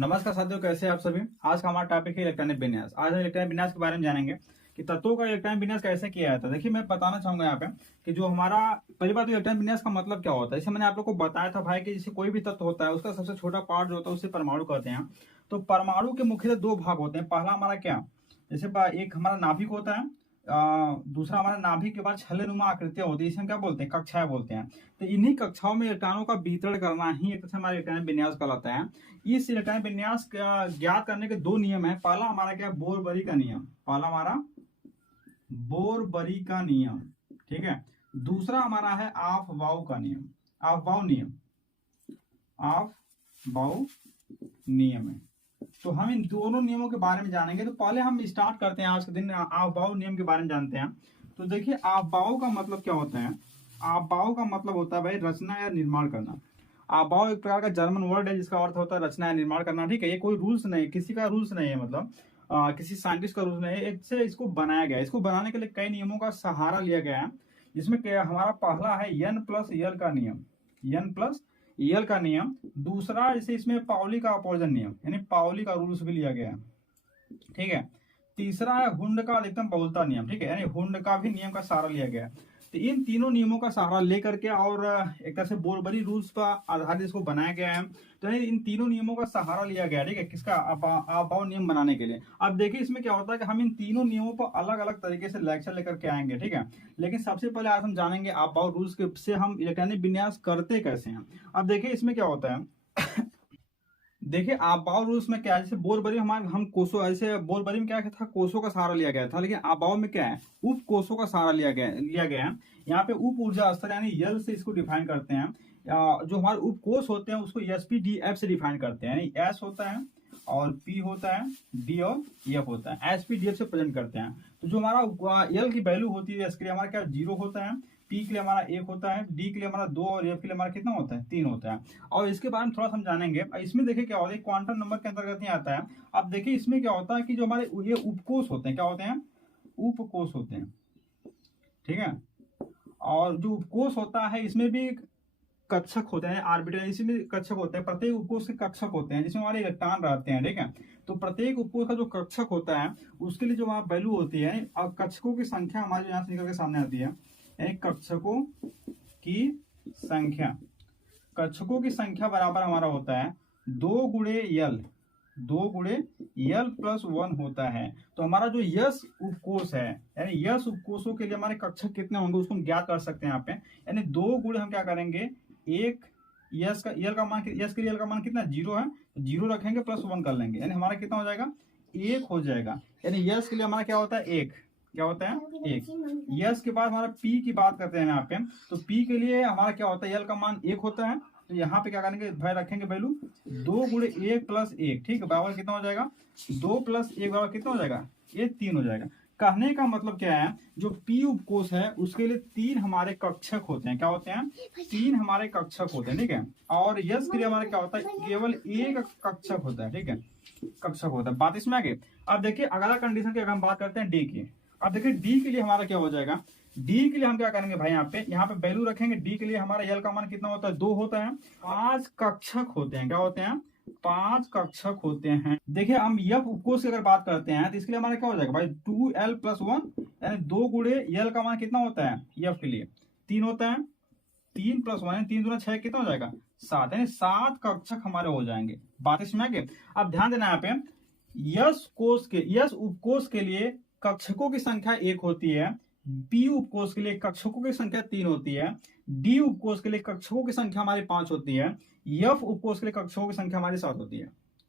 नमस्कार साथियों, कैसे हैं आप सभी। आज का हमारा टॉपिक है इलेक्ट्रॉनिक विन्यास। आज हम इलेक्ट्रॉनिक विन्यास के बारे में जानेंगे कि तत्वों का इलेक्ट्रॉनिक विन्यास कैसे किया जाता है। देखिए, मैं बताना चाहूंगा यहाँ पे कि जो हमारा पहली बात, इलेक्ट्रॉनिक विन्यास का मतलब क्या होता है। जैसे मैंने आप लोग को बताया था भाई कि जैसे कोई भी तत्व होता है उसका सबसे छोटा पार्ट जो होता है उसे परमाणु कहते हैं। तो परमाणु के मुख्यतः दो भाग होते हैं। पहला हमारा क्या, जैसे एक हमारा नाभिक होता है, दूसरा हमारा नाभिक के बाद छल्लेनुमा आकृतियां होती है, इसे हम क्या बोलते हैं, कक्षाएं बोलते हैं। तो इन्हीं कक्षाओं में इलेक्ट्रॉनों का वितरण करना ही एक तरह से हमारा इलेक्ट्रॉनिक विन्यास कहलाता है। इस इलेक्ट्रॉनिक विन्यास का ज्ञात करने के दो नियम है। पहला हमारा क्या, बोर-बरी का नियम। पहला हमारा बोर-बरी का नियम, ठीक है। दूसरा हमारा है ऑफ-बाउ का नियम। ऑफ-बाउ नियम, ऑफ-बाउ नियम है। तो हम इन दोनों नियमों के बारे में जानेंगे। तो पहले हम स्टार्ट करते हैं आज के दिन ऑफ-बाउ नियम के बारे में जानते हैं। तो देखिए, ऑफ-बाउ का मतलब क्या होता है। ऑफ-बाउ का मतलब होता है भाई रचना या निर्माण करना। ऑफ-बाउ एक प्रकार का जर्मन वर्ड है जिसका अर्थ होता है रचना या निर्माण करना, ठीक है। ये कोई रूल्स नहीं, किसी का रूल्स नहीं है, मतलब किसी साइंटिस्ट का रूल्स नहीं है। इससे इसको बनाया गया है। इसको बनाने के लिए कई नियमों का सहारा लिया गया है, जिसमें क्या हमारा पहला है एन प्लस यल का नियम। एन प्लस यल का नियम। दूसरा, जैसे इसमें पाउली का अपवर्जन नियम, यानी पाउली का रूल्स भी लिया गया है, ठीक है। तीसरा है हुंड का अधिकतम बहुलता नियम, ठीक है, यानी हुंड का भी नियम का सहारा लिया गया है। तो इन तीनों नियमों का सहारा लेकर के और एक तरह से बोरबरी रूल्स पर आधारित इसको बनाया गया है। तो इन तीनों नियमों का सहारा लिया गया है, ठीक है, किसका, ऑफ-बाउ नियम बनाने के लिए। अब देखिए, इसमें क्या होता है कि हम इन तीनों नियमों पर अलग अलग तरीके से लेक्चर लेकर के आएंगे, ठीक है। लेकिन सबसे पहले आज हम जानेंगे ऑफ-बाउ रूल्स से हम इलेक्ट्रॉनिक विन्यास करते कैसे हैं। अब देखिए, इसमें क्या होता है देखिए, ऑफ-बाउ रूल्स में क्या है, जैसे बोरबरी हमारे हम कोषों, ऐसे बोरबरी में क्या था, कोषों का सहारा लिया गया था। लेकिन ऑफ-बाउ में क्या है, उप कोषों का सहारा लिया गया है। यहाँ पे उप ऊर्जा स्तर यानी यल से इसको डिफाइन करते हैं। जो हमारे उप कोष होते हैं उसको एसपीडीएफ से डिफाइन करते हैं, यानी एस होता है और पी होता है, डी और एफ होता है, एसपीडीएफ से प्रेजेंट करते हैं। तो जो हमारा यल की वैल्यू होती है, इसके लिए हमारा क्या, 0 होता है, पी के लिए हमारा 1 होता है, डी के लिए हमारा 2 और एफ के लिए हमारा कितना होता है, 3 होता है। और इसके बारे में थोड़ा समझानेंगे। इसमें देखिए क्या होता है, क्वांटम नंबर के अंतर्गत नहीं आता है। अब देखिए, इसमें क्या होता है कि जो हमारे ये उपकोष होते हैं, क्या होते हैं, उपकोष होते हैं, ठीक है। और जो उपकोष होता है इसमें भी कक्षक होते हैं, आर्बिटर, इसमें कक्षक होते हैं। प्रत्येक उपकोष के कक्षक होते हैं जिसमें हमारे इलेक्ट्रॉन रहते हैं, ठीक है। तो प्रत्येक उपकोष का जो कक्षक होता है उसके लिए जो वहां वैल्यू होती है, और कक्षकों की संख्या हमारे यहाँ से निकल के सामने आती है, यानी कक्षकों की संख्या। कक्षकों की संख्या बराबर हमारा होता है 2 गुणे यल, 2 गुणे यल प्लस 1 होता है। तो हमारा जो यस उपकोष है, यानी यस उपकोषों के लिए हमारे कक्षक कितने होंगे उसको हम ज्ञात कर सकते हैं यहाँ पे। यानी 2 गुणे हम क्या करेंगे, एक यस का यल का मान, यस के लिए यल का मान कितना, 0 है, तो 0 रखेंगे प्लस 1 कर लेंगे, यानी हमारा कितना हो जाएगा, 1 हो जाएगा। यानी यस के लिए हमारा क्या होता है, 1, क्या होता है, 1। यस के बाद हमारा पी की बात करते हैं यहाँ पे। तो पी के लिए हमारा क्या होता है, यल का मान 1 होता है। तो यहाँ पे क्या करेंगे भाई, रखेंगे वैल्यू 2 गुणे 1 प्लस 1, ठीक है, बराबर कितना हो जाएगा, 2 प्लस 1 बराबर कितना हो जाएगा, ये 3 हो जाएगा। कहने का मतलब क्या है, जो पी उपकोष है उसके लिए 3 हमारे कक्षक होते हैं, क्या होते हैं, 3 हमारे कक्षक होते हैं, ठीक है। और यस के लिए हमारा क्या होता है, केवल 1 कक्षक होता है, ठीक है, कक्षक होता है। बात इसमें आगे। अब देखिए, अगला कंडीशन की अगर हम बात करते हैं डी की। अब देखिए, डी के लिए हमारा क्या हो जाएगा, डी के लिए हम क्या करेंगे भाई, यहाँ पे वैल्यू रखेंगे। डी के लिए हमारा यल का मान कितना होता है, 2 होता है। 5 कक्षक होते हैं, क्या होते हैं, 5 कक्षक होते हैं। देखिए, हम एफ उपकोष की अगर बात करते हैं तो इसके लिए हमारा क्या हो जाएगा भाई, 2l प्लस 1, यानी 2 गुणे यल का मान कितना होता है, एफ के लिए 3 होता है, 3 प्लस 1 3 दूना 6, कितना हो जाएगा, 7, यानी 7 कक्षक हमारे हो जाएंगे। बात इसमें आगे। अब ध्यान देना यहाँ पे, यस उपकोष के लिए कक्षकों की संख्या 1 होती है, पी उपकोष के लिए कक्षकों की संख्या 3 होती है, डी उपकोष के लिए कक्षकों की संख्या हमारी 5 होती है, एफ उपकोष के लिए कक्षकों की संख्या हमारी 7 होती है,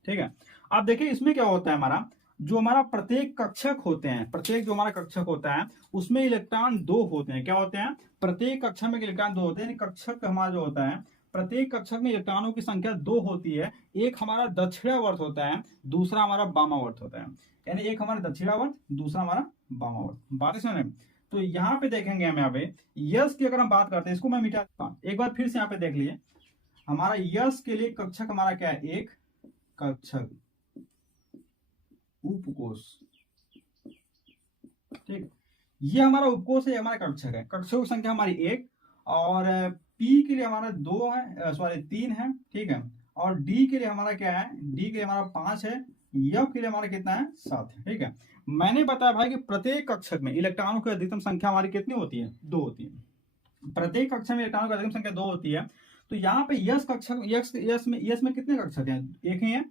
ठीक है। अब देखिए, इसमें क्या होता है, हमारा जो हमारा प्रत्येक कक्षक होते हैं, प्रत्येक जो हमारा कक्षक होता है उसमें इलेक्ट्रॉन 2 होते हैं, क्या होते हैं, प्रत्येक कक्षक में इलेक्ट्रॉन 2 होते हैं। कक्षक हमारा जो होता है, प्रत्येक कक्षक में इलेक्ट्रॉनों की संख्या 2 होती है। एक हमारा दक्षिणावर्त होता है, दूसरा हमारा वामावर्त होता है, यानी एक हमारा दक्षिणावर्त, दूसरा हमारा वामावर्त। बात सुने। तो यहाँ पे देखेंगे हम, यहाँ पे यस की अगर हम बात करते हैं, इसको मैं मिटा देता हूं, एक बार फिर से यहाँ पे देख लिए। हमारा यस के लिए कक्षक हमारा क्या है, 1 कक्षक उपकोष, ठीक। ये हमारा उपकोष है, हमारा कक्षक है। कक्षकों की संख्या हमारी 1, और पी के लिए हमारा 2 है, सॉरी 3 है, ठीक है। और डी के लिए हमारा क्या है, डी के लिए हमारा 5 है, एफ के लिए हमारा कितना है, 7 है। ठीक है, मैंने बताया भाई कि प्रत्येक कक्षक में इलेक्ट्रॉनों की अधिकतम संख्या हमारी कितनी होती है, 2 होती है। प्रत्येक कक्षक में इलेक्ट्रॉनों की अधिकतम संख्या 2 होती है। तो यहाँ पे यस कक्षक, यस में कितने कक्षक हैं, एक ही है।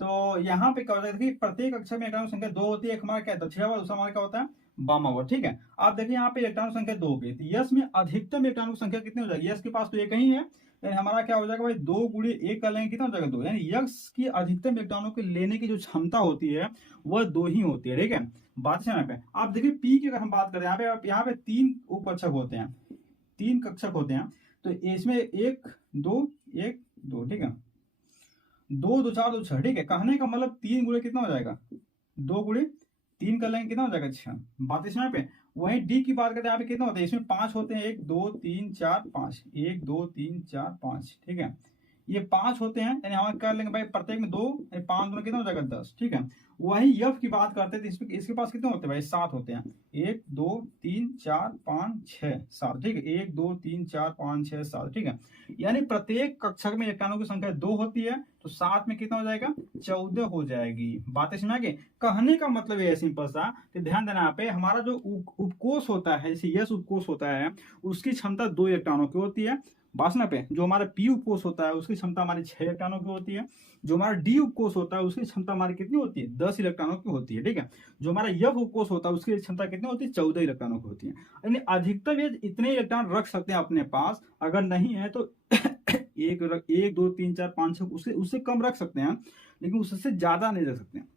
तो यहाँ पे क्या होता है कि प्रत्येक कक्षक में इलेक्ट्रॉन संख्या 2 होती है। एक हमारा क्या है, दक्षिणावर्त, दूसरा हमारा क्या होता है, वामावर्त। ठीक है, आप देखिए यहाँ पे इलेक्ट्रॉन संख्या 2 होगी, तो यस में अधिकतम इलेक्ट्रॉनों की संख्या कितनी हो जाएगी, यस के पास तो एक ही है, यानी हमारा क्या हो जाएगा भाई, 2 गुणे 1 कर लेंगे कितना हो जाएगा, 2। यानी यस की अधिकतम इलेक्ट्रॉनों के लेने की जो क्षमता होती है वह 2 ही होती है। ठीक है, बात समझ पे। आप देखिए पी की अगर हम बात करें, यहाँ पे 3 उपकक्षक होते हैं, 3 कक्षक होते हैं। तो इसमें 1 2 1 2, ठीक है, 2 2 4 2 6। ठीक है, कहने का मतलब 3 गुणे कितना हो जाएगा, 2 गुणे 3 कर लेंगे कितना हो जाएगा, 6। बात इस पे। वहीं डी की बात करते हैं, यहाँ पे कितना होते हैं, इसमें 5 होते हैं, 1 2 3 4 5, 1 2 3 4 5। ठीक है, ये 5 होते हैं, यानी हम कर लेंगे भाई प्रत्येक में 2, 5 गुना कितना हो जाएगा, 10। ठीक है, वही यफ की बात करते हैं तो इसके पास कितने होते हैं भाई, 7 होते हैं, 1 2 3 4 5 6 7। ठीक है, 1 2 3 4 5 6 7। ठीक है, यानी प्रत्येक कक्षक में इलेक्ट्रॉनों की संख्या 2 होती है, तो 7 में कितना हो जाएगा, 14 हो जाएगी। बातें समझ गए। कहने का मतलब ये है सिंपल सा कि ध्यान देना यहाँ पे, हमारा जो उपकोष होता है, जैसे यस उपकोष होता है, उसकी क्षमता 2 इलेक्ट्रॉनों की होती है। वासना पे जो हमारा पी उपकोष होता है उसकी क्षमता हमारी 6 इलेक्ट्रॉनों की होती है। जो हमारा डी उपकोष होता है उसकी क्षमता हमारी कितनी होती है, 10 इलेक्ट्रॉनों की होती है। ठीक है, जो हमारा यफ उपकोष होता है उसकी क्षमता कितनी होती है, 14 इलेक्ट्रॉनों की होती है। यानी अधिकतम ये इतने इलेक्ट्रॉन रख सकते हैं अपने पास, अगर नहीं है तो 1 2 3 4 5 6 उससे कम रख सकते हैं, लेकिन उससे ज्यादा नहीं रख सकते हैं।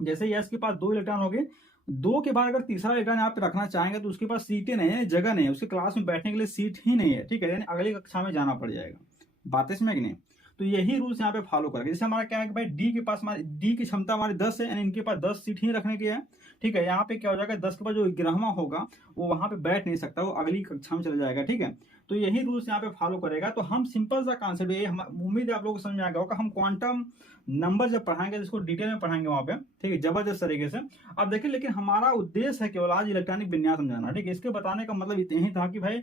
जैसे यस के पास 2 इलेक्ट्रॉन हो गए, 2 के बाद अगर तीसरा इलेक्ट्रॉन यहाँ पे रखना चाहेंगे तो उसके पास सीटें नहीं है, जगह नहीं है, उसके क्लास में बैठने के लिए सीट ही नहीं है। ठीक है, यानी अगली कक्षा में जाना पड़ जाएगा। बातें समझ कि नहीं। तो यही रूल्स यहाँ पे फॉलो करेंगे। जैसे हमारा क्या है कि भाई डी के पास, हमारी डी की क्षमता हमारी 10 है, यानी इनके पास 10 सीट ही रखने की है। ठीक है, यहाँ पे क्या हो जाएगा, 10 के बाद जो 11वां होगा वो वहां पे बैठ नहीं सकता, वो अगली कक्षा में चला जाएगा। ठीक है, तो यही रूल्स यहाँ पे फॉलो करेगा। तो हम सिंपल सा कॉन्सेप्ट, ये उम्मीद है आप लोगों को समझ में आ गया होगा। हम क्वांटम नंबर जब पढ़ाएंगे इसको डिटेल में पढ़ाएंगे वहां पे, ठीक है, जबरदस्त तरीके से। अब देखिए, लेकिन हमारा उद्देश्य है केवल आज इलेक्ट्रॉनिक विन्यास समझाना। ठीक है, इसके बताने का मतलब इतना ही था कि भाई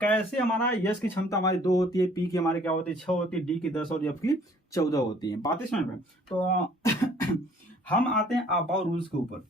कैसे हमारा यस की क्षमता हमारी 2 होती है, पी की हमारी क्या होती है, 6 होती है, डी की 10 और एफ की 14 होती है। बातें समझ में। तो हम आते हैं आबाउ रूल्स के ऊपर।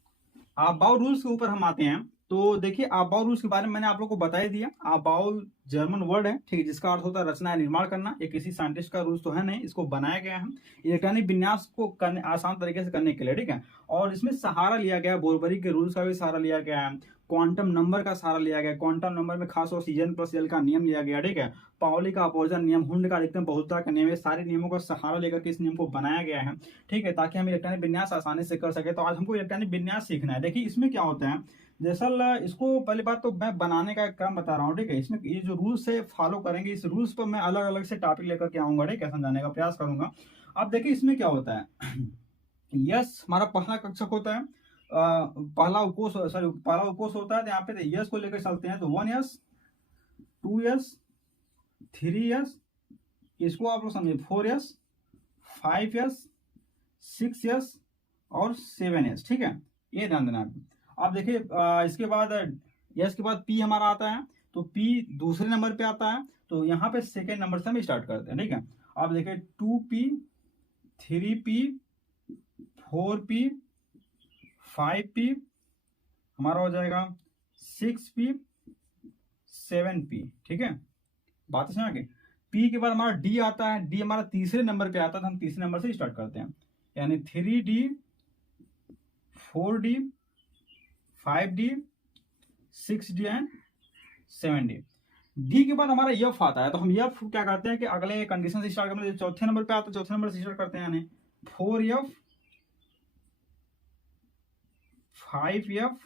आबाउ रूल्स के ऊपर हम आते हैं। तो देखिए, आबाउ रूल्स के बारे में मैंने आप लोग को बता ही दिया। आबाउ जर्मन वर्ड है, ठीक है, जिसका अर्थ होता है रचना या निर्माण करना। ये किसी साइंटिस्ट का रूल्स तो है नहीं, इसको बनाया गया है इलेक्ट्रॉनिक विन्यास को करने, आसान तरीके से करने के लिए। ठीक है, और इसमें सहारा लिया गया, बोरबरी के रूल्स का भी सहारा लिया गया है, क्वांटम नंबर का सहारा लिया गया। क्वांटम नंबर में खास ऑक्सीजन प्लस एल का नियम लिया गया। ठीक है, पाउली का अपवर्जन नियम, हुंड का अधिकतम बहुलता का नियम, सारे नियमों का सहारा लेकर के इस नियम को बनाया गया है। ठीक है, ताकि हम इलेक्ट्रॉनिक विन्यास आसानी से कर सके। तो आज हमको इलेक्ट्रॉनिक विन्यास सीखना है। देखिए इसमें क्या होता है, दरअसल इसको पहली बात तो मैं बनाने का काम बता रहा हूँ। ठीक है, इसमें ये जो रूल्स है फॉलो करेंगे, इस रूल्स पर मैं अलग अलग से टॉपिक लेकर के आऊंगा। ठीक है, समझाने का प्रयास करूंगा। अब देखिए इसमें क्या होता है। यस हमारा पहला कक्षक होता है, पहला उपकोष होता है। तो यहाँ पे यस को लेकर चलते हैं। तो 1s 2s 3s, इसको आप लोग समझे, 4s 5s 6s और 7s। ठीक है, ये ध्यान देना। आप देखिए इसके बाद यस के बाद पी हमारा आता है, तो पी दूसरे नंबर पे आता है। तो यहाँ पे सेकेंड नंबर से हम स्टार्ट करते हैं। ठीक है, आप देखिए 2p 3p 4p 5p हमारा हो जाएगा 6p 7p। ठीक है, बात समझ गए। पी के बाद हमारा डी आता है, डी हमारा तीसरे नंबर पे आता है, तो हम तीसरे नंबर से स्टार्ट करते हैं। यानी 3d 4d 5d 6d and 7d। D के बाद हमारा यफ आता है, तो हम यफ क्या करते हैं कि अगले कंडीशन से स्टार्ट करते हैं। चौथे नंबर पे आता है, चौथे नंबर से स्टार्ट करते हैं। यानी 4f 5f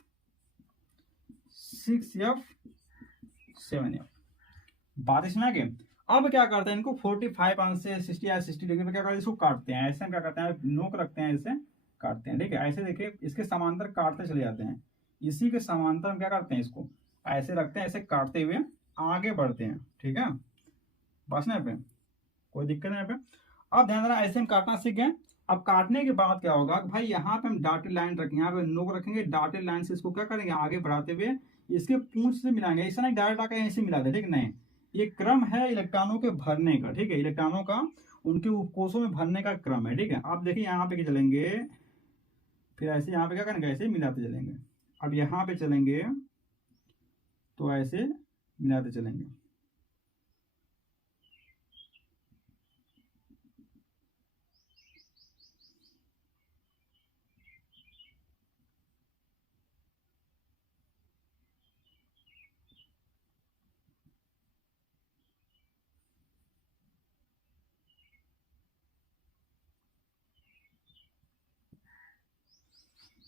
6f 7f। बात इसमें आ गई। अब क्या करते हैं, इनको 45 अंश से 60 या 60 डिग्री पे क्या करते हैं, इसको काटते हैं। ऐसे हम क्या करते हैं, नोक रखते हैं, ऐसे काटते हैं। ठीक है, ऐसे देखिए इसके समांतर काटते चले जाते हैं। इसी के समांतर हम क्या करते हैं, इसको ऐसे रखते हैं, ऐसे काटते हुए आगे बढ़ते हैं। ठीक है, बस ना पे कोई दिक्कत नहीं पे। अब ध्यान देना, ऐसे हम काटना सीख गए। अब काटने के बाद क्या होगा भाई, यहाँ पे हम डॉटेड लाइन रखेंगे, यहाँ पे नोक रखेंगे, डॉटेड लाइन से इसको क्या करेंगे, आगे बढ़ाते हुए इसके पूंछ से मिलाएंगे। ऐसा नहीं डायरेक्ट आकर ऐसे मिला दे, ठीक नहीं, ये क्रम है इलेक्ट्रॉनों के भरने का। ठीक है, इलेक्ट्रॉनों का उनके उपकोषों में भरने का क्रम है। ठीक है, आप देखिए यहाँ पे चलेंगे, फिर ऐसे यहाँ पे क्या करेंगे, ऐसे मिलाते चलेंगे। अब यहाँ पे चलेंगे तो ऐसे मिलाते चलेंगे।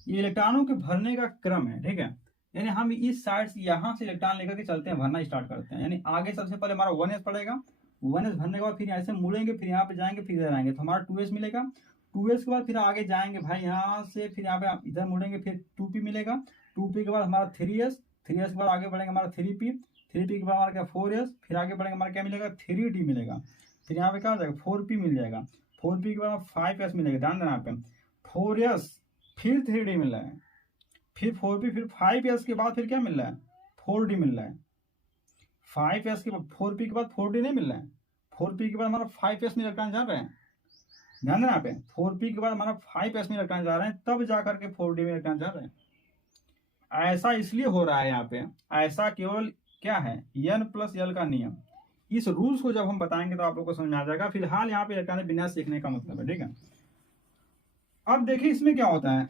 ये इलेक्ट्रॉनों के भरने का क्रम है। ठीक है, यानी हम इस साइड से यहाँ से इलेक्ट्रॉन लेकर के चलते हैं, भरना स्टार्ट करते हैं। यानी आगे सबसे पहले हमारा 1s पड़ेगा, 1s भरने के बाद फिर ऐसे मुड़ेंगे, फिर यहाँ पे जाएंगे, फिर इधर आएंगे तो हमारा 2s मिलेगा। 2s के बाद फिर आगे जाएंगे भाई यहाँ से, फिर यहाँ पे इधर मुड़ेंगे, फिर 2p मिलेगा। 2p के बाद हमारा 3s, 3s के बाद आगे बढ़ेंगे हमारा 3p, 3p के बाद हमारा क्या 4s, फिर आगे बढ़ेंगे हमारा क्या मिलेगा 3d मिलेगा। फिर यहाँ पे क्या हो जाएगा 4p मिल जाएगा। 4p के बाद 5s मिलेगा, ध्यान देना यहाँ पे 4s, फिर 3d मिल रहा है, फिर 4p, फिर 5s के बाद फिर क्या मिल रहा है 4d मिल रहा है। 5s के बाद 4p के बाद 4d नहीं मिल रहा है, 4p के बाद हमारा 5s में इलेक्ट्रॉन जा रहे हैं, ध्यान देना यहाँ पे 4p के बाद हमारा 5s में इलेक्ट्रॉन जा रहे हैं, तब जाकर के 4d में इलेक्ट्रॉन जा रहे हैं। ऐसा इसलिए हो रहा है यहाँ पे, ऐसा केवल क्या है n+l का नियम। इस रूल्स को जब हम बताएंगे तो आप लोग को समझ में आ जाएगा। फिलहाल यहाँ पे इलेक्ट्रॉन विन्यास सीखने का मतलब है। ठीक है, अब देखिए इसमें क्या होता है।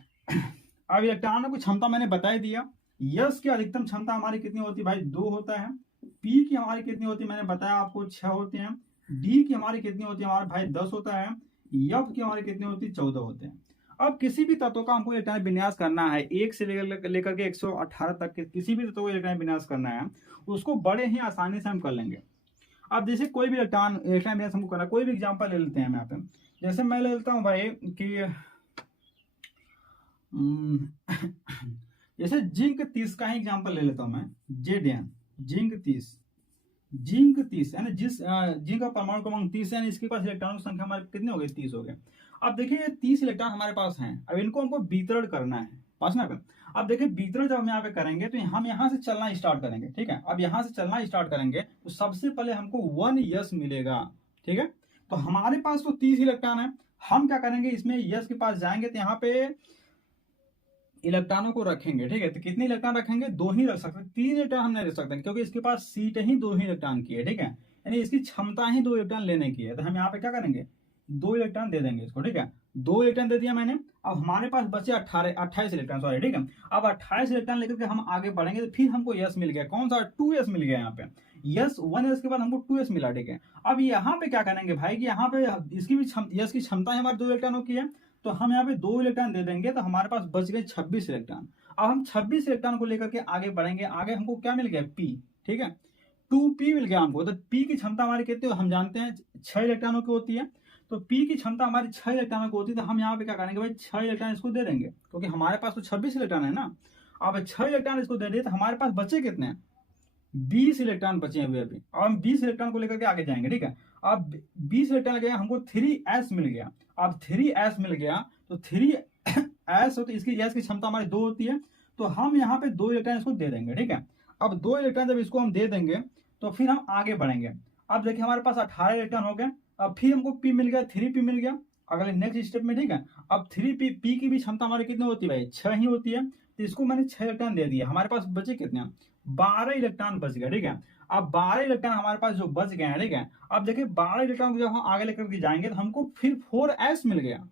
अब इलेक्ट्रॉनों की क्षमता मैंने बता ही दिया। यस की अधिकतम क्षमता हमारी कितनी होती है भाई 2 होता है। पी की हमारी कितनी होती है मैंने बताया आपको 6 होते हैं। डी की हमारी कितनी होती है हमारे भाई 10 होता है। एफ की हमारी कितनी होती है 14 होते हैं। अब किसी भी तत्व का हमको इलेक्ट्रॉन विन्यास करना है, 1 से लेकर के 118 तक के किसी भी तत्व को इलेक्ट्रॉन विन्यास करना है, उसको बड़े ही आसानी से हम कर लेंगे। अब जैसे कोई भी इलेक्ट्रॉन विन्यास हमको करना, कोई भी एग्जाम्पल ले लेते हैं हम यहाँ पे। जैसे मैं ले लेता हूँ भाई कि जैसे जिंक 30 का ही एग्जांपल ले लेता हूं मैं, Zn जिंक 30 यानी जिस जिंक का परमाणु क्रमांक 30 है, यानी इसके पास इलेक्ट्रॉनों की संख्या हमारे कितने हो गए 30 हो गए। अब देखिए ये 30 इलेक्ट्रॉन हमारे पास हैं, अब इनको हमको वितरण करना है पास ना। अब देखिए वितरण जब हम यहाँ पे करेंगे तो हम यहाँ से चलना स्टार्ट करेंगे। ठीक है, अब यहाँ से चलना स्टार्ट करेंगे तो सबसे पहले हमको 1s मिलेगा। ठीक है, तो हमारे पास तो 30 इलेक्ट्रॉन है, हम क्या करेंगे इसमें यस के पास जाएंगे तो यहाँ पे इलेक्ट्रॉनों को रखेंगे। ठीक है, तो कितने इलेक्ट्रॉन रखेंगे 2 ही रख सकते, 3 इलेक्ट्रॉन हम नहीं रख सकते क्योंकि इसके पास सीट ही 2 ही इलेक्ट्रॉन की है। ठीक है, यानी इसकी क्षमता ही 2 इलेक्ट्रॉन लेने की है, तो हम यहाँ पे क्या करेंगे 2 इलेक्ट्रॉन दे देंगे इसको। ठीक है, 2 इलेक्ट्रॉन दे दिया मैंने। अब हमारे पास बचे 28 इलेक्ट्रॉन, सॉरी। ठीक है, अब 28 इलेक्ट्रॉन लेकर के हम आगे बढ़ेंगे तो फिर हमको यस मिल गया, कौन सा 2s मिल गया यहाँ पे। यस 1s के बाद हमको 2s मिला। ठीक है, अब यहाँ पे क्या करेंगे भाई कि यहाँ पे इसकी भी यस की क्षमता हमारे 2 इलेक्ट्रॉनों की है, तो हम यहाँ पे 2 इलेक्ट्रॉन दे देंगे तो हमारे पास बच गए 26 इलेक्ट्रॉन। अब हम 26 इलेक्ट्रॉन को लेकर के आगे बढ़ेंगे, आगे हमको क्या मिल गया P। ठीक है, 2p मिल गया हमको। तो P की क्षमता हमारी कितनी हम जानते हैं 6 इलेक्ट्रॉनों की होती है, तो P की क्षमता हमारी 6 इलेक्ट्रॉनों की होती है। तो हम यहाँ पे क्या करेंगे भाई 6 इलेक्ट्रॉन इसको दे देंगे क्योंकि हमारे पास तो 26 इलेक्ट्रॉन है ना। अब 6 इलेक्ट्रॉन इसको दे दिए तो हमारे पास बचे कितने हैं 20 इलेक्ट्रॉन बचे हुए अभी। अब हम 20 इलेक्ट्रॉन को लेकर के आगे जाएंगे। ठीक है, अब 20 इलेक्ट्रॉन लगे हमको 3s मिल गया। अब 3s मिल गया तो 3s हो तो इसकी s की क्षमता हमारी 2 होती है, तो हम यहाँ पे 2 इलेक्ट्रॉन इसको दे देंगे। ठीक है, अब 2 इलेक्ट्रॉन जब इसको हम दे देंगे तो फिर हम आगे बढ़ेंगे। अब देखिए हमारे पास 18 इलेक्ट्रॉन हो गए। अब फिर हमको p मिल गया, 3p मिल गया अगले नेक्स्ट स्टेप में। ठीक है, अब 3p p की भी क्षमता हमारी कितनी होती है भाई 6 ही होती है, तो इसको मैंने 6 इलेक्ट्रॉन दे दिया। हमारे पास बचे कितने 12 इलेक्ट्रॉन बच गया। ठीक है, अब 12 इलेक्ट्रॉन हमारे पास जो बच गए हैं। ठीक है, अब देखिए 12 इलेक्ट्रॉन को जब हम आगे लेकर के जाएंगे तो हमको फिर 4s मिल गया।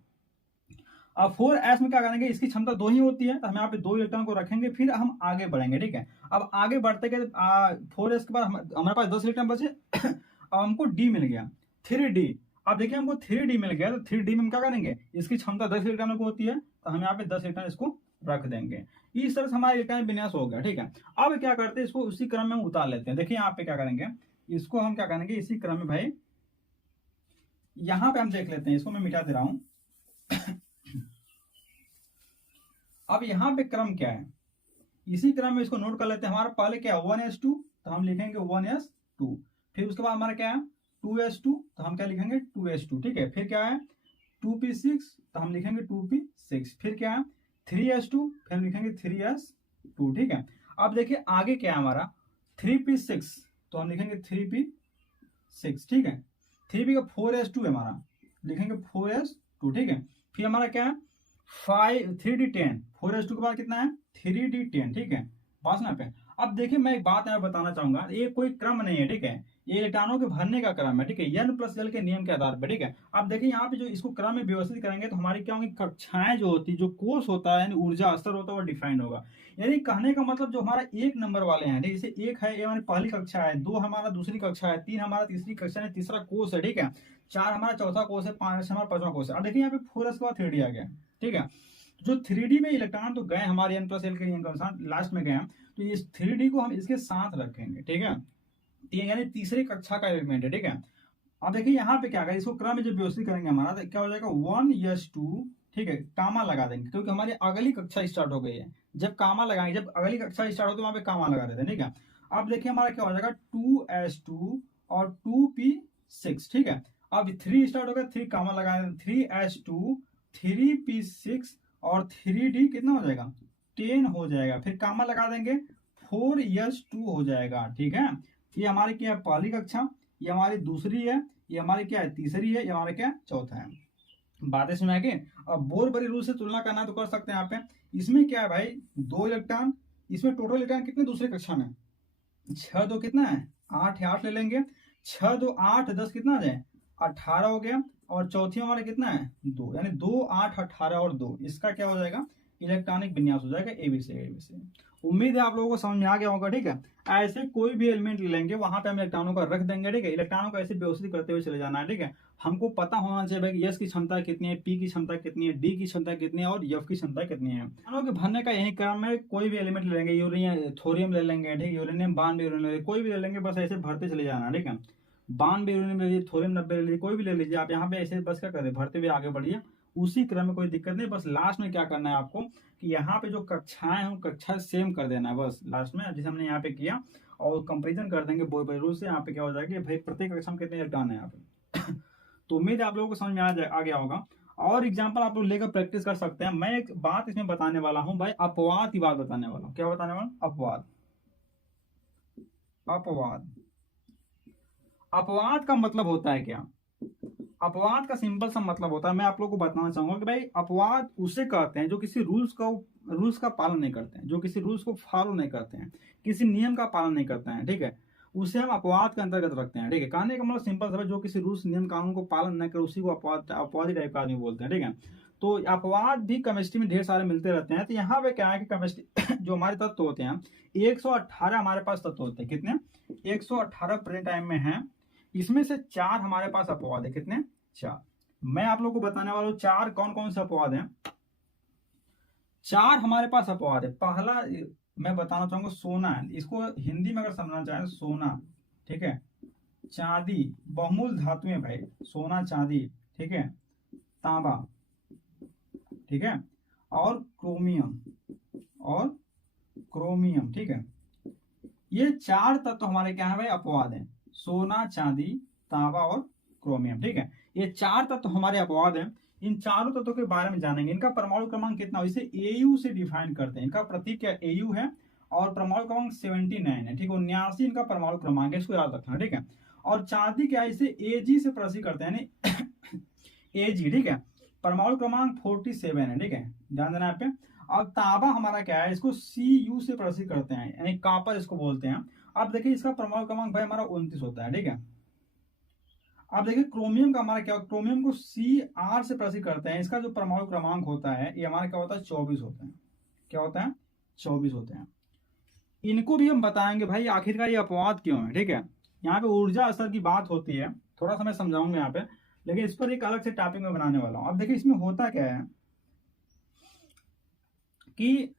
अब 4s में क्या करेंगे इसकी क्षमता 2 ही होती है, तो हम यहाँ पे 2 इलेक्ट्रॉन को रखेंगे, फिर हम आगे बढ़ेंगे। ठीक है, अब आगे बढ़ते गए 4s के बाद हमारे पास 10 इलेक्ट्रॉन बचे। अब हमको d मिल गया 3d। अब देखिए हमको 3d मिल गया, तो 3d में हम क्या करेंगे इसकी क्षमता 10 इलेक्ट्रॉनों की होती है, तो हम यहाँ पे 10 इलेक्ट्रॉन इसको रख देंगे। इस तरह से हमारा इलेक्ट्रॉन विन्यास हो गया। ठीक है, अब क्या करते हैं इसको उसी क्रम में उतार लेते हैं। देखिए यहाँ पे क्या करेंगे इसको हम क्या करेंगे इसी क्रम में भाई यहाँ पे हम देख लेते हैं, इसको मैं मिटा दे रहा हूं। अब यहाँ पे क्रम क्या है इसी क्रम में इसको नोट कर लेते हैं। हमारा पहले क्या है 1s2, तो हम लिखेंगे 1s2। फिर उसके बाद हमारा क्या है 2s2, तो हम क्या लिखेंगे 2s2। ठीक है, फिर क्या है 2p6, तो हम लिखेंगे 2p6। फिर क्या है 3s2, फिर हम लिखेंगे 3s2। ठीक है, अब देखिए आगे क्या है हमारा 3p6, तो हम लिखेंगे 3p6। ठीक है, 3b का 4s2 है हमारा, लिखेंगे 4s2, ठीक है। फिर हमारा क्या है 3d10, 4s2 के बाद कितना है 3d10, ठीक है, पास ना पे। अब देखिए मैं एक बात यहाँ बताना चाहूंगा, ये कोई क्रम नहीं है, ठीक है, ये इलेक्ट्रॉनों के भरने का क्रम है, ठीक है, n प्लस l के नियम के आधार पर, ठीक है। अब देखिए यहाँ पे जो इसको क्रम में व्यवस्थित करेंगे तो हमारी क्या होंगी कक्षाएं जो होती, जो कोर्स होता है, यानी ऊर्जा स्तर होता है वो डिफाइन होगा। यानी कहने का मतलब जो हमारा 1 नंबर वाले हैं, जैसे 1 है ये हमारी पहली कक्षा है, 2 हमारा दूसरी कक्षा है, 3 हमारा तीसरी कक्षा है, तीसरा कोर्स है, ठीक है, 4 हमारा चौथा कोर्स है, 5 हमारा पांचवा कोर्स है। अब देखिए यहाँ पे 4s के बाद 3d आ गया, ठीक है। जो 3d में इलेक्ट्रॉन तो गए हमारे n प्लस l के नियम के अनुसार लास्ट में गए, तो इस 3d को हम इसके साथ रखेंगे, ठीक है, ये यानी तीसरी कक्षा का एलिमेंट है, ठीक है। अब देखिए यहाँ पे क्या करें, इसको क्रम में जब व्यवस्थित करेंगे हमारा तो क्या हो जाएगा 1s2, ठीक है, कामा लगा देंगे क्योंकि हमारी अगली कक्षा स्टार्ट हो गई है। जब कामा लगाएंगे, जब अगली कक्षा स्टार्ट हो तो वहां पे कामा लगा देते हैं, ठीक है। अब देखिए हमारा क्या हो जाएगा 2s2 और 2p6, ठीक है। अब 3 स्टार्ट होगा, 3 कामा लगा 3s2 3p6 और 3d कितना हो जाएगा 10 हो जाएगा, फिर कामा लगा देंगे 4s2 हो जाएगा, ठीक है। ये हमारी क्या है पहली कक्षा, ये हमारी दूसरी है, ये हमारी क्या है तीसरी है, ये हमारा क्या चौथा है। बातें समझ आगे। अब बोर बरी रूल से तुलना करना तो कर सकते हैं यहाँ पे। इसमें क्या है भाई 2 इलेक्ट्रॉन, इसमें टोटल इलेक्ट्रॉन कितने दूसरे कक्षा में 6 2 कितना है 8 है, 8 ले लेंगे, 6 2 8 10 कितना आ जाए 18 हो गया, और चौथी हमारा कितना है 2, यानी 2 8 18 और 2, इसका क्या हो जाएगा इलेक्ट्रॉनिक विन्यास हो जाएगा ABC। उम्मीद है आप लोगों को समझ में आ गया होगा, ठीक है। ऐसे कोई भी एलिमेंट ले लेंगे वहां पे हम इलेक्ट्रॉनों का रख देंगे, ठीक है, इलेक्ट्रॉनों को ऐसे व्यवस्थित करते हुए चले जाना है, ठीक है। हमको पता होना चाहिए भाई S की क्षमता कितनी है, P की क्षमता कितनी है, D की क्षमता कितनी है और F की क्षमता कितनी है। इलेक्ट्रॉनों के भरने का यही क्रम है, कोई भी एलिमेंट ले लेंगे, यूरेनियम थोरियम ले लेंगे, ठीक है, यूरेनियम 92 यूरेनियम ले लेंगे, कोई भी ले लेंगे, बस ऐसे भरते चले जाना, ठीक है। 92 यूरेनियम ले लीजिए, थोरियम 90 ले लीजिए, कोई भी ले लीजिए आप, यहाँ पे ऐसे बस क्या करें भरते हुए आगे बढ़िए, उसी क्रम में कोई दिक्कत नहीं। बस लास्ट में क्या करना है आपको कि यहाँ पे जो कक्षाएं हैं कक्षा सेम कर देना है बस लास्ट में, जैसे हमने यहाँ पे किया, और कंपैरिजन कर देंगे बोर रूल से। यहाँ पे क्या हो जाएगा भाई प्रत्येक कक्षा में कितने इलेक्ट्रॉन है यहाँ पे तो उम्मीद है आप लोगों को समझ में आ गया होगा। और एग्जाम्पल आप लोग लेकर प्रैक्टिस कर सकते हैं। मैं एक बात इसमें बताने वाला हूँ भाई, अपवाद की बात बताने वाला हूँ। क्या बताने वाला हूँ अपवाद। अपवाद का मतलब होता है क्या, अपवाद का सिंपल सा मतलब होता है, मैं आप लोगों को बताना चाहूंगा कि भाई अपवाद उसे कहते हैं जो किसी रूल्स का पालन नहीं करते हैं, जो किसी रूल्स को फॉलो नहीं करते हैं, किसी नियम का पालन नहीं करते हैं, ठीक है, उसे हम अपवाद के अंतर्गत रखते हैं, ठीक है। कहने का मतलब सिंपल सा जो किसी रूल्स नियम कानून को पालन न करे उसी को अपवादी टाइप का आदमी बोलते हैं, ठीक है। तो अपवाद भी केमिस्ट्री में ढेर सारे मिलते रहते हैं। तो यहाँ पे क्या है कि केमिस्ट्री जो हमारे तत्व होते हैं 118 हमारे पास तत्व होते हैं, कितने 118 प्रेजेंट टाइम में है, इसमें से 4 हमारे पास अपवाद है, कितने 4। मैं आप लोगों को बताने वाला हूं 4 कौन कौन से अपवाद हैं। 4 हमारे पास अपवाद है। पहला मैं बताना चाहूंगा सोना है, इसको हिंदी में अगर समझना चाहें सोना, ठीक है, चांदी बहुमूल धातुएं भाई, सोना चांदी, ठीक है, तांबा, ठीक है, और क्रोमियम, ठीक है, ये 4 तत्व हमारे क्या है भाई अपवाद है, सोना चांदी तांबा और क्रोमियम, ठीक है, ये 4 तत्व हमारे अपवाद हैं। इन चारों तत्वों के बारे में जानेंगे। इनका परमाणु क्रमांक कितना हो, इसे AU से डिफाइन करते हैं। इनका प्रतीक क्या AU है और परमाणु क्रमांक 79 है, ठीक है, 79 इनका परमाणु क्रमांक है, इसको याद रखना, ठीक है। और चांदी क्या है इसे AG से प्रतीक करते हैं, यानी AG, ठीक है, परमाणु क्रमांक 47 है, ठीक है, ध्यान देना यहाँ पे। और तांबा हमारा क्या है, इसको CU से प्रतीक करते हैं, यानी कॉपर इसको बोलते हैं। अब देखिए इसका परमाणु क्रमांक भाई हमारा 29 होता है, ठीक है। अब देखिए क्रोमियम का हमारा क्या, क्रोमियम को CR से प्रतीक करते हैं, इसका जो परमाणु क्रमांक होता है ये हमारा क्या होता है 24 होता है। क्या होता है 24 होते हैं। इनको भी हम बताएंगे भाई आखिरकार ये अपवाद क्यों है, ठीक है। यहाँ पे ऊर्जा स्तर की बात होती है, थोड़ा सा मैं समझाऊंगा यहाँ पे, लेकिन इस पर एक अलग से टॉपिक में बनाने वाला हूँ। अब देखिए इसमें होता क्या है कि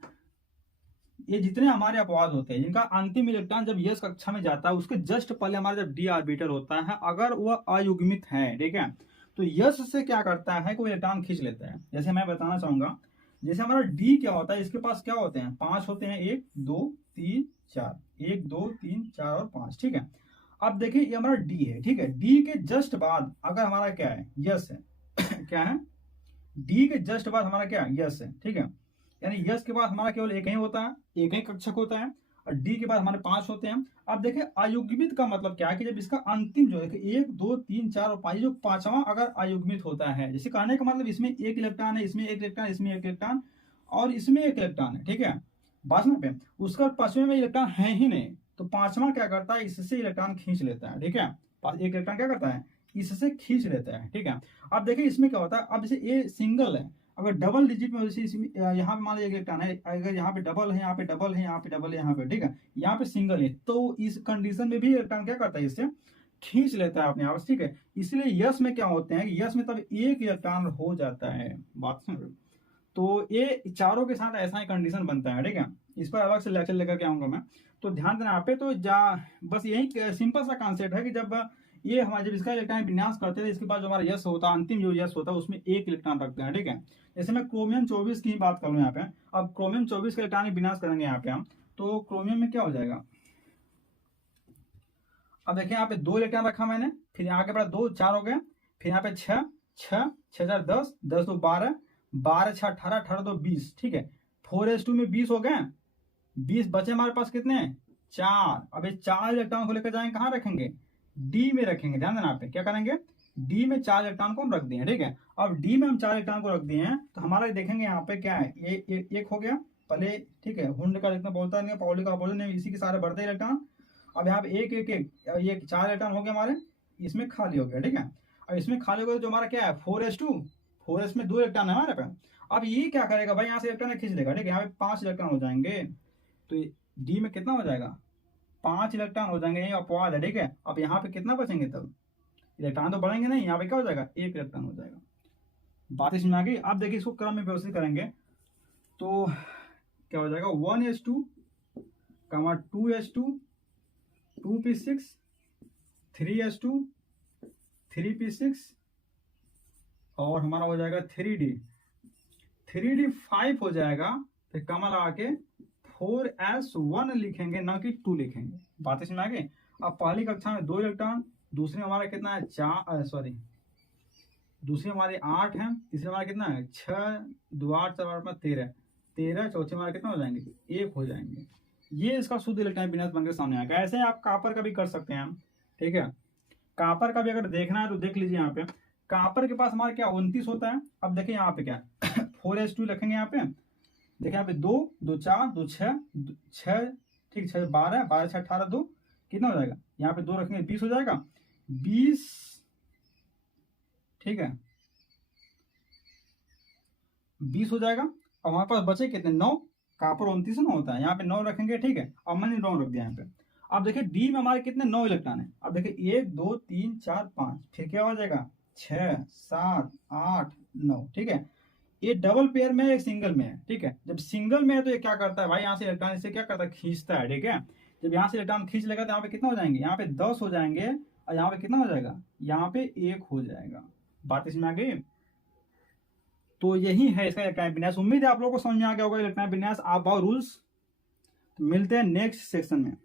ये जितने हमारे अपवाद होते हैं जिनका अंतिम इलेक्ट्रॉन जब S कक्षा में जाता है उसके जस्ट पहले हमारा जब D ऑर्बिटल होता है, अगर वह अयुग्मित है, ठीक है, तो S से क्या करता है कि वो इलेक्ट्रॉन खींच लेता है। जैसे मैं बताना चाहूंगा, जैसे हमारा D क्या होता है, इसके पास क्या होते हैं 5 होते हैं, 1 2 3 4, 1 2 3 4 और 5, ठीक है। अब देखिए ये हमारा D है, ठीक है, D के जस्ट बाद अगर हमारा क्या है S है क्या है D के जस्ट बाद हमारा क्या S है, ठीक है, यानी S के बाद हमारा केवल एक ही होता है, एक ही कक्षक होता है। और डी के बाद हमारे 5 होते हैं। अब देखिए अयुग्मित का मतलब क्या है कि जब इसका अंतिम जो है 1 2 3 4 और 5 जो पांचवा अगर अयुग्मित होता है, जैसे कहने का मतलब इसमें एक इलेक्ट्रॉन है, इसमें एक इलेक्ट्रॉन, इसमें एक इलेक्ट्रॉन और इसमें एक इलेक्ट्रॉन है, ठीक है बात समझ पे। उसका पांचवें में इलेक्ट्रॉन है ही नहीं, तो पांचवा क्या करता है, इससे इलेक्ट्रॉन खींच लेता है, ठीक है। एक इलेक्ट्रॉन क्या करता है, इससे खींच लेता है, ठीक है। अब देखिए इसमें क्या होता है, अब जैसे ए सिंगल है, अगर डबल डिजिट में जैसे यहाँ पे मान लीजिए इलेक्ट्रॉन है, अगर यहाँ पे डबल है, यहाँ पे डबल है, यहाँ पे डबल है, यहाँ पे, ठीक है, यहाँ पे सिंगल है, तो इस कंडीशन में भी इलेक्ट्रॉन क्या करता है, इससे खींच लेता है अपने आप, ठीक है। इसलिए यस में क्या होते हैं, यस में तब एक इलेक्ट्रॉन हो जाता है, बात समझ। तो ये चारों के साथ ऐसा ही कंडीशन बनता है, ठीक है। इस पर अलग से लेक्चर लेकर के आऊंगा मैं, तो ध्यान देना यहाँ पे। तो बस यही सिंपल सा कॉन्सेप्ट है कि जब ये हमारे जब इसका इलेक्ट्रॉन विन्यास करते थे, इसके बाद जो हमारा यस होता है, अंतिम जो यस होता है, उसमें एक इलेक्ट्रॉन रखते हैं, ठीक है। जैसे मैं क्रोमियम 24 की बात करूँ यहाँ पे, अब क्रोमियम 24 का इलेक्ट्रॉन विन्यास करेंगे यहाँ पे हम, तो क्रोमियम में क्या हो जाएगा, अब देखिए यहाँ पे 2 इलेक्ट्रॉन रखा मैंने, फिर यहाँ के बाद 2 4 हो गए, फिर यहाँ पे 6 6 6 4 10 10 2 12 12 6 18 18 2 20, ठीक है। 4s2 में 20 हो गए, 20 बचे हमारे पास कितने, 4। अब ये 4 इलेक्ट्रॉन को लेकर जाएंगे, कहाँ रखेंगे, डी में रखेंगे। ध्यान देना पे, क्या करेंगे, डी में 4 इलेक्ट्रॉन को हम रख दिए, ठीक है। अब डी में हम 4 इलेक्ट्रॉन को रख दिए हैं, तो हमारा देखेंगे यहाँ पे क्या है, ये एक हो गया पहले, ठीक है। हुंड का जितना बोलता नहीं, पाउली का अपोजिट नहीं, इसी के सारे बढ़ते इलेक्ट्रॉन। अब यहाँ पे एक एक एक ये 4 इलेक्ट्रॉन हो गया हमारे, इसमें खाली हो गया, ठीक है। अब इसमें खाली हो गया, जो हमारा क्या है 4s2, 4s में 2 इलेक्ट्रॉन है हमारे पे। अब ये क्या करेगा भाई, यहाँ से इलेक्ट्रॉन खींच लेगा, ठीक है। यहाँ पे 5 इलेक्ट्रॉन हो जाएंगे, तो डी में कितना हो जाएगा, 5 इलेक्ट्रॉन हो जाएंगे, ये अपवाद है, ठीक है। अब यहाँ पे कितना बचेंगे, तब इलेक्ट्रॉन तो बढ़ेंगे नहीं, यहाँ पे क्या हो जाएगा, 1 इलेक्ट्रॉन हो जाएगा। बात इसमें आ गई। अब देखिए इसको क्रम में व्यवस्थित करेंगे, तो क्या हो जाएगा, 1s2 2s2 2p6 3s2 3p6 और हमारा हो जाएगा 3d 5 हो जाएगा। फिर कमा लगा के 4s1 लिखेंगे, ना कि 2 लिखेंगे। बात इसमें आ गई। अब पहली कक्षा में 2 इलेक्ट्रॉन, दूसरे में हमारा कितना है 4, सॉरी दूसरे हमारे 8 है, तीसरे हमारा कितना है 6 2 8 4 8 13 13, चौथे हमारे कितना हो जाएंगे, 1 हो जाएंगे। ये इसका शुद्ध इलेक्ट्रॉन विन्यास बनकर सामने आएगा। ऐसे आप कापर का भी कर सकते हैं, ठीक है। कापर का भी अगर देखना है तो देख लीजिए यहाँ पे, कापर के पास हमारा क्या 29 होता है। अब देखिए यहाँ पे क्या 4s2 लिखेंगे यहाँ पे, देखिए यहाँ पे 2 2 4 2 6 6, ठीक 6 12 12 6 18 2 कितना हो जाएगा, यहाँ पे 2 रखेंगे 20 हो जाएगा, 20, ठीक है 20 हो जाएगा। अब हमारे पास बचे कितने 9, कापर 29 ना होता है, यहाँ पे 9 रखेंगे, ठीक है। अब मैंने 9 रख दिया यहाँ पे। अब देखिए डी में हमारे कितने 9 इलेक्ट्रॉन है। अब देखिए 1 2 3 4 5, फिर क्या हो जाएगा 6 7 8 9, ठीक है। ये डबल पेयर में है, एक सिंगल में है, ठीक है। जब सिंगल में है तो ये क्या करता है भाई, यहाँ से इलेक्ट्रॉन इसे क्या करता है, खींचता है, ठीक है। जब यहाँ से इलेक्ट्रॉन खींच लेगा तो यहाँ पे कितना हो जाएंगे, यहाँ पे 10 हो जाएंगे, और यहाँ पे कितना हो जाएगा, यहाँ पे 1 हो जाएगा। बात इसमें आ गई। तो यही है इसका इलेक्ट्रॉन विन्यास। उम्मीद है आप लोगों को समझ में आ गया होगा इलेक्ट्रॉन विन्यास, आप रूल्स। मिलते हैं नेक्स्ट सेक्शन में।